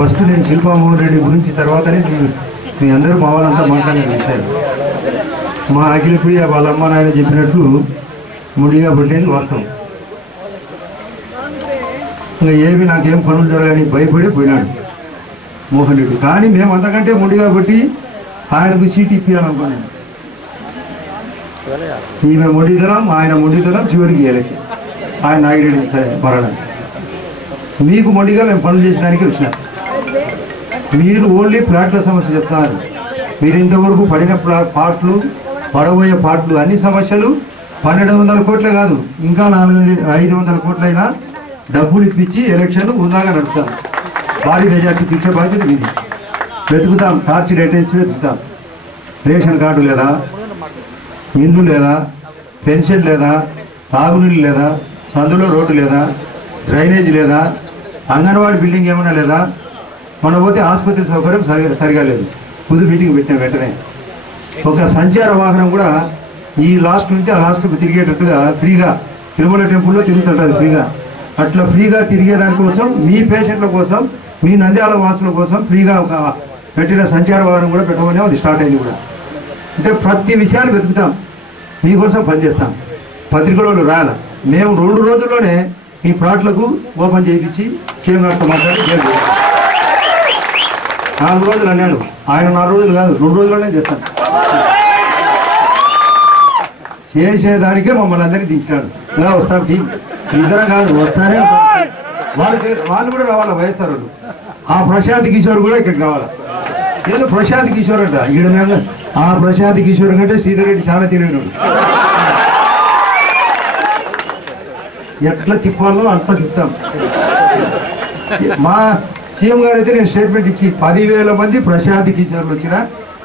First నేను శిల్పామోహన్ రెడ్డి గురించి తర్వాతనే మీ అందరూ మా వాళ్ళంతా మాట్లాడిన విషయాలు. మా అఖిలప్రియ వాళ్ళ అమ్మ నాయన చెప్పినట్లు ముడిగా పట్టేది వాస్తవం. ఇంకా ఏమి నాకేం పనులు జరగని భయపడి పోయినాడు మోహన్ రెడ్డి. కానీ మేము అంతకంటే ముడిగా పట్టి ఆయనకు సీట్ ఇప్పించాలనుకున్నాను. ఈమె మొండితనం, ఆయన మొండితనం, చివరికి ఎలక్షన్ ఆయన నాగిరెడ్డి మరణం. మీకు మొండిగా మేము పనులు చేసేదానికి వచ్చినాం. మీరు ఓన్లీ ప్లాట్ల సమస్య చెప్తున్నారు. మీరు ఇంతవరకు పడిన పాటలు, పడబోయే పాటలు, అన్ని సమస్యలు 1200 కోట్లే కాదు, ఇంకా 500 కోట్లైనా డబ్బులు ఇప్పించి ఎలక్షన్ ఉందాగా నడుపుతాం. భారీ మెజార్టీ ఇచ్చే బాధ్యత మీది. వెతుకుతాం, టార్చ్ డేటేసి వెతుకుతాం. రేషన్ కార్డు లేదా, ఇల్లు లేదా, పెన్షన్ లేదా, తాగునీళ్ళు లేదా, సందులో రోడ్డు లేదా, డ్రైనేజ్ లేదా, అంగన్వాడీ బిల్డింగ్ ఏమైనా లేదా, మన పోతే ఆసుపత్రి సౌకర్యం సరిగా లేదు. పుదు మీటింగ్ పెట్టిన వెంటనే ఒక సంచార వాహనం కూడా ఈ లాస్ట్ నుంచి ఆ లాస్ట్కు తిరిగేటట్టుగా ఫ్రీగా తిరుమల టెంపుల్లో తిరుగుతుంటుంది ఫ్రీగా. అట్లా ఫ్రీగా తిరిగే దానికోసం, మీ పేషెంట్ల కోసం, మీ నంద్యాల వాసుల కోసం ఫ్రీగా ఒక పెట్టిన సంచార వాహనం కూడా పెట్టమని అది స్టార్ట్ అయింది కూడా. అంటే ప్రతి విషయాన్ని వెతుకుతాం, మీకోసం పనిచేస్తాం. పత్రికలు రాయాల. మేము 2 రోజుల్లోనే ఈ ప్లాట్లకు ఓపెన్ చేయించి సీఎం గారితో మాట్లాడి 4 రోజులు అన్నాడు ఆయన. 4 రోజులు కాదు, 2 రోజుల్లోనే చేస్తాను. చేసేదానికే మమ్మల్ని అందరినీ తీసినాడు. ఇలా వస్తాం టీం, ఇద్దరం కాదు వస్తానే. వాళ్ళు కూడా రావాలా, వైఎస్ఆర్ వాళ్ళు. ఆ ప్రశాంత్ కిషోర్ కూడా ఇక్కడికి రావాలా. ఏదో ప్రశాంత్ కిషోర్ అంట ఇక్కడ. మేము ఆ ప్రశాంత్ కిషోర్ కంటే శ్రీధర్ రెడ్డి చాలా తెలియనాడు. ఎట్లా తిప్పాలో అంత తిప్పుతాం. మా సీఎం గారు అయితే నేను స్టేట్మెంట్ ఇచ్చి 10,000 మంది ప్రశాంత్ కిషోర్లు వచ్చిన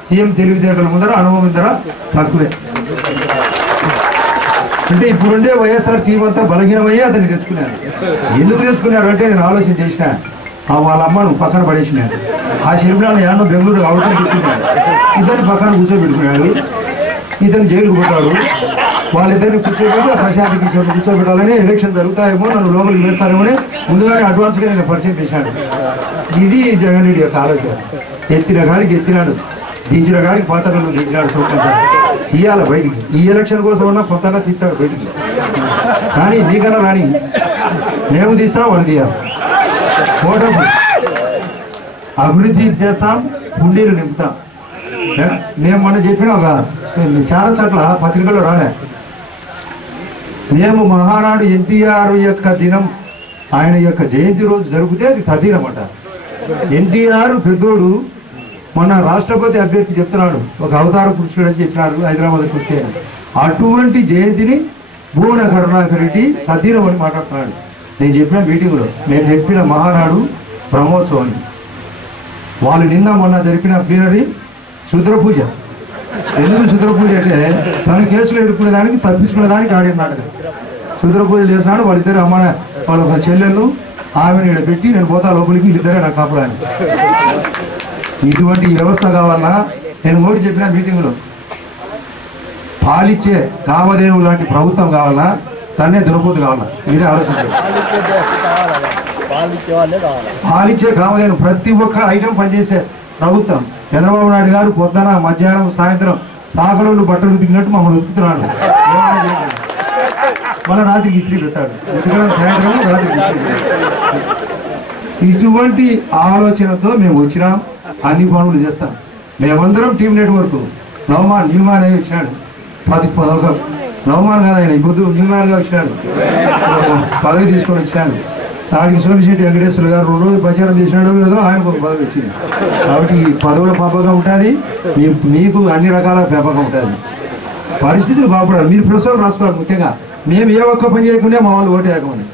సీఎం తెలివితేటల ముందర, అనుభవం ముందర తక్కువే. అంటే ఇప్పుడుండే వైఎస్ఆర్ టీం అంతా బలహీనమయ్యి అతన్ని తెచ్చుకున్నాను. ఎందుకు తెచ్చుకున్నారు అంటే నేను ఆలోచన చేసిన. వాళ్ళ అమ్మను పక్కన పడేసినాడు. ఆ శిల్పాలను ఏమన్నా బెంగళూరు అవతల చెప్తున్నాడు. ఇతన్ని పక్కన కూర్చోబెట్టుకున్నాడు. ఇతను జైలుకు పోతాడు. వాళ్ళిద్దరిని కూర్చోబెట్టి ప్రశాంత్ కిషోర్ కూర్చోబెట్టాలని ఎలక్షన్ జరుగుతాయేమో, నన్ను లోపలికి వేస్తారేమో ముందుగానే అడ్వాన్స్గా నేను పరిచయం చేశాను. ఇది జగన్ రెడ్డి యొక్క ఆలోచన. ఎత్తిన గాడికి ఎత్తినాడు, దించిన గాడికి పాత్రలు దించినాడు. చూడండి ఇవాళ బయటికి ఈ ఎలక్షన్ కోసం ఉన్న కొత్తగా తీస్తాడు బయటికి. కానీ నీకన్నా రాని మేము తీస్తాం, వాళ్ళు తీయాలి. ఓటమి అభివృద్ధి చేస్తాం, హుండీలు నింపుతాం. మేము మొన్న చెప్పిన ఒక చాలా చోట్ల పత్రికల్లో రాలే. మేము మహానాడు ఎన్టీఆర్ యొక్క దినం, ఆయన యొక్క జయంతి రోజు జరిగితే అది తదినం అంట. ఎన్టీఆర్ పెద్దోడు. మొన్న రాష్ట్రపతి అభ్యర్థి చెప్తున్నాడు, ఒక అవతార పురుషుడు అని చెప్పినారు హైదరాబాద్ వస్తే. అటువంటి జయంతిని భువన కరుణాకర్ రెడ్డి తదినం అని మాట్లాడుతున్నాడు. నేను చెప్పిన మీటింగ్లో, నేను చెప్పిన మహానాడు బ్రహ్మోత్సవం. వాళ్ళు నిన్న మొన్న జరిపిన ప్లీనరీ శుద్ర పూజ. ఎందుకు శుద్ర పూజ అంటే తన కేసులు ఎదుర్కొనేదానికి, తప్పించుకునేదానికి ఆడిన నాటకం. శుద్ర పూజ చేసినాడు. వాళ్ళిద్దరు అమ్మ, వాళ్ళ చెల్లెళ్ళు ఆమెను ఇక్కడ పెట్టి నేను పోతా లోపలికి, వీళ్ళిద్దరే నాకు కాపురాని. ఇటువంటి వ్యవస్థ కావాలన్నా, నేను మోడీ చెప్పిన మీటింగ్లో, పాలిచ్చే కామదేవు లాంటి ప్రభుత్వం కావాలన్నా, తన్నే దురపోతు కావాలా. మీరే ఆలోచించారు. పాలిచ్చే కామదేవు ప్రతి ఒక్క ఐటెం పనిచేసే ప్రభుత్వం. చంద్రబాబు నాయుడు గారు పొద్దున, మధ్యాహ్నం, సాయంత్రం సాగలోళ్ళు బట్టలు ఉతికినట్టు మమ్మల్ని ఉతుకుతున్నాడు. మళ్ళీ రాత్రికి ఇస్త్రీ పెడతాడు. ఉతికడం సాయంత్రం, రాత్రికి ఇస్త్రీ. ఇటువంటి ఆలోచనతో మేము వచ్చినాం, అన్ని పనులు చేస్తాం. మేమందరం టీం నెట్వర్క్. నవమాన్ న్యూమాన్ అయి వచ్చినాడు. 10 నవమాన్ కాదు ఆయన, ఇప్పుడు న్యూమాన్గా వచ్చినాడు. పదవి తీసుకొని వచ్చినాడు. ఆడికి సోమిశెట్టి వెంకటేశ్వర గారు 2 రోజులు ప్రచారం చేసినాడో లేదో ఆయనకు ఒక పదవి వచ్చింది. కాబట్టి పదవుల పాపకం ఉంటుంది, మీకు అన్ని రకాల వ్యాపకం ఉంటుంది. పరిస్థితులు బాగుపడాలి. మీరు ప్రశ్నలు రాసుకోవాలి. ముఖ్యంగా మేము ఏ ఒక్క పని చేయకుండా మా వాళ్ళు ఓటు వేయకమని.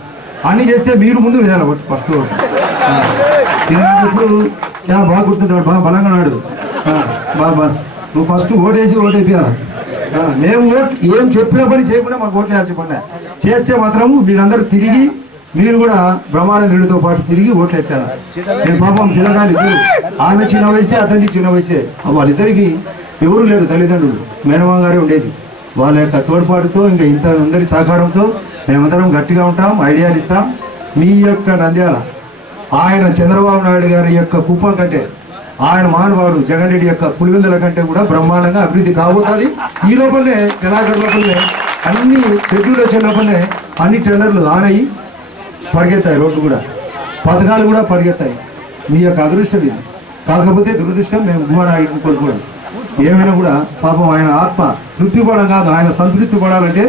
అన్నీ చేస్తే మీరు ముందు వేయాలి ఫస్ట్ ఓటు. ఇప్పుడు చాలా బాగా గుర్తుంటాడు, బాగా బలంగా నాడు. బాబా నువ్వు ఫస్ట్ ఓటేసి ఓటేపియాలి. మేము ఏం చెప్పిన పని చేయకుండా మాకు ఓట్లు వేయాల్సి పడినా చేస్తే మాత్రము మీరందరూ తిరిగి, మీరు కూడా బ్రహ్మానందుడితో పాటు తిరిగి ఓట్లు ఎత్తారు. నేను పాపం పిల్లగాలి ఇద్దరు, ఆమె చిన్న వయసే, అతనికి చిన్న వయసే. వాళ్ళిద్దరికి ఎవరు లేరు తల్లిదండ్రులు, మేనమామ గారే ఉండేది. వాళ్ళ యొక్క తోడ్పాటుతో, ఇంకా ఇంత అందరి సహకారంతో మేమందరం గట్టిగా ఉంటాం, ఐడియాలు ఇస్తాం. మీ యొక్క నంద్యాల ఆయన చంద్రబాబు నాయుడు గారి యొక్క కుప్పం కంటే, ఆయన మానవాడు జగన్ రెడ్డి యొక్క పులివెందుల కంటే కూడా బ్రహ్మాండంగా అభివృద్ధి కాబోతుంది. ఈ లోపలనే నెలాఖరు లోపలనే అన్ని షెడ్యూల్ వచ్చే లోపలనే అన్ని టెండర్లు ఆన్ అయ్యి పరిగెత్తాయి, రోడ్లు కూడా పథకాలు కూడా పరిగెత్తాయి. మీ యొక్క అదృష్టం ఇది. కాకపోతే దురదృష్టం మేము భూమనాయుడిని కోరుకోవడం. ఏమైనా కూడా పాపం ఆయన ఆత్మ తృప్తి పడడం కాదు, ఆయన సంతృప్తి పడాలంటే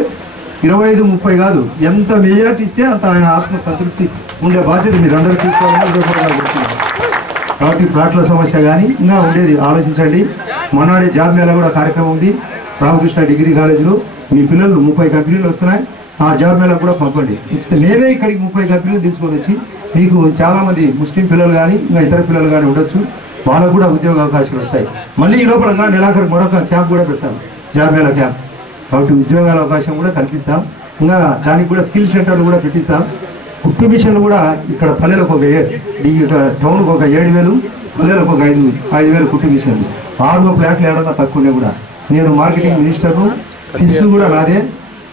25-30 కాదు, ఎంత మెజార్టీ ఇస్తే అంత ఆయన ఆత్మ సంతృప్తి ఉండే బాధ్యత మీరు అందరూ తీసుకోవాలని. కాబట్టి ప్లాట్ల సమస్య కానీ ఇంకా ఉండేది ఆలోచించండి. మొన్నడే జాబ్ మేళ కూడా కార్యక్రమం ఉంది రామకృష్ణ డిగ్రీ కాలేజీలో. మీ పిల్లలు 30 కంపెనీలు వస్తున్నాయి, ఆ జాబ్ మేళ కూడా పంపండి. మేమే ఇక్కడికి 30 కంపెనీలు తీసుకొని వచ్చి మీకు చాలామంది ముస్లిం పిల్లలు కానీ ఇంకా ఇతర పిల్లలు కానీ ఉండొచ్చు, వాళ్ళకు కూడా ఉద్యోగ అవకాశాలు వస్తాయి. మళ్ళీ ఈ లోపల నెలాఖరు మరొక క్యాంప్ కూడా పెడతాం, జాబ్ మేళ క్యాంప్. కాబట్టి ఉద్యోగాల అవకాశం కూడా కల్పిస్తాం. ఇంకా దానికి కూడా స్కిల్ సెంటర్లు కూడా పెట్టిస్తాం. కుట్టు మిషన్లు కూడా ఇక్కడ పల్లెలకు ఒక టౌన్కి ఒక 7,000, పల్లెలకు ఒక 5,000 కుట్టు మిషన్లు. 6 ఫ్లాట్లు ఏడన్నా తక్కువనే కూడా. నేను మార్కెటింగ్ మినిస్టర్ను, ఫిష్ కూడా నాదే,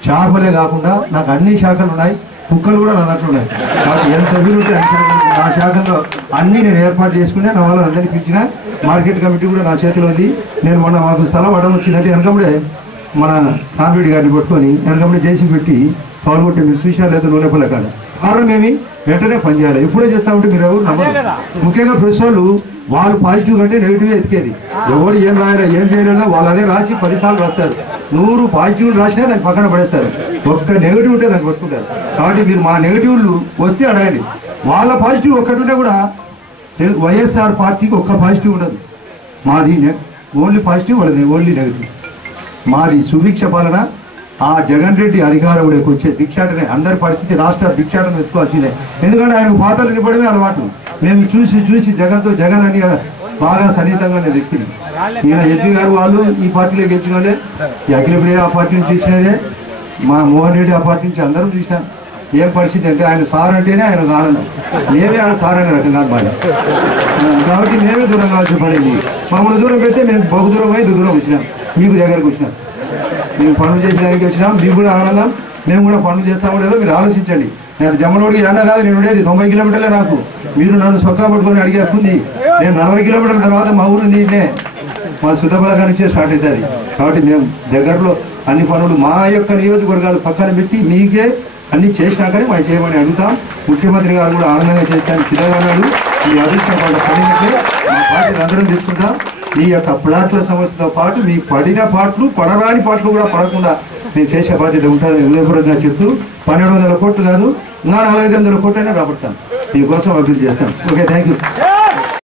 చేపలే కాకుండా నాకు అన్ని శాఖలు ఉన్నాయి, కుక్కలు కూడా నా దాంట్లో ఉన్నాయి. కాబట్టి ఎంత వీలుంటే నా శాఖల్లో అన్నీ నేను ఏర్పాటు చేసుకునే నా వాళ్ళని అందరినీ పిలిచిన. మార్కెట్ కమిటీ కూడా నా చేతిలో ఉంది. నేను మొన్న మాకు స్థలం అడ్డం వచ్చిందంటే వెనకముడే మన రామిరెడ్డి గారిని పట్టుకొని వెనకముడే చేసి పెట్టి పాల్గొట్టి మీరు చూసినా లేదా నూనెపల్ల కాడ కారణం ఏమి వెంటనే పనిచేయాలి. ఎప్పుడే చేస్తామంటే మీరు ఎవరు నమ్మరు. ముఖ్యంగా ప్రెస్ వాళ్ళు పాజిటివ్ కంటే నెగిటివ్ ఎతికేది. ఎవరు ఏం రాయాలో ఏం చేయలేదో వాళ్ళు అదే రాసి 10 సార్లు రాస్తారు. 100 పాజిటివ్లు రాసినా దాన్ని పక్కన పడేస్తారు, ఒక్క నెగిటివ్ ఉంటే దాన్ని పట్టుకుంటారు. కాబట్టి మీరు మా నెగిటివ్లు వస్తే అడగండి. వాళ్ళ పాజిటివ్ ఒక్కటి ఉంటే కూడా వైఎస్ఆర్ పార్టీకి ఒక్క పాజిటివ్ ఉండదు. మాది ఓన్లీ పాజిటివ్, వాళ్ళది ఓన్లీ నెగిటివ్. మాది సుభిక్ష పాలన. ఆ జగన్ రెడ్డి అధికారంలోకి వచ్చే భిక్షాటనే అందరి పరిస్థితి, రాష్ట్ర భిక్షాటన ఎత్తుకోవాల్సిందే. ఎందుకంటే ఆయనకు పాత్రలు నింపడమే అలవాటు. మేము చూసి జగన్ అని బాగా సన్నిహితంగా ఉన్న వ్యక్తిని. ఈయన ఎంపీ గారు వాళ్ళు ఈ పార్టీలో గెలిచిన వాళ్ళే, అఖిలప్రియ ఆ పార్టీ నుంచి చూసినదే, మా మోహన్ రెడ్డి ఆ పార్టీ నుంచి అందరం చూసినాం. ఏం పరిస్థితి అంటే ఆయన సార్ అంటేనే ఆయనకు ఆనందం. మేమే ఆయన సార్ అనే రకం కాదు బాగా. కాబట్టి మేమే దూరం కావాల్సి పడింది. మమ్మల్ని దూరం పెడితే మేము బహు దూరం అయి దూరం వచ్చినాం, మీకు దగ్గరకు వచ్చినాం. మేము పనులు చేసేదానికి వచ్చినాం, మీకు కూడా ఆనందం. మేము కూడా పనులు చేస్తామో లేదో మీరు ఆలోచించండి. నేను జమ్మలోడికి ఎండ కాదు, నేను ఉండేది 90 కిలోమీటర్లే. నాకు మీరు నన్ను సొక్కా పట్టుకొని అడిగేస్తుంది. నేను 40 కిలోమీటర్ల తర్వాత మా ఊరు దీంట్నే మా సుధబలగా నుంచే స్టార్ట్ అవుతుంది. కాబట్టి మేము దగ్గరలో అన్ని పనులు మా యొక్క నియోజకవర్గాలు పక్కన పెట్టి మీకే అన్ని చేసినాకనే మా చేయమని అడుగుతాం. ముఖ్యమంత్రి గారు కూడా ఆనందంగా చేస్తాను సిద్ధంగా ఉన్నాడు. మీ అదృష్టం వాళ్ళ పడినట్లే మా పార్టీని అందరం తీసుకుంటాం. మీ యొక్క ప్లాట్ల సమస్యతో పాటు మీ పడిన పాటలు, పడరాని పాటలు కూడా పడకుండా మేము చేసే బాధ్యత ఉంటుందని హృదయపూర్వకంగా చెప్తూ 1,200 కోట్లు కాదు, ఇంకా 400-500 కోట్లైనా రాబడతాం. మీకోసం అభివృద్ధి చేస్తాం. Okay, thank you.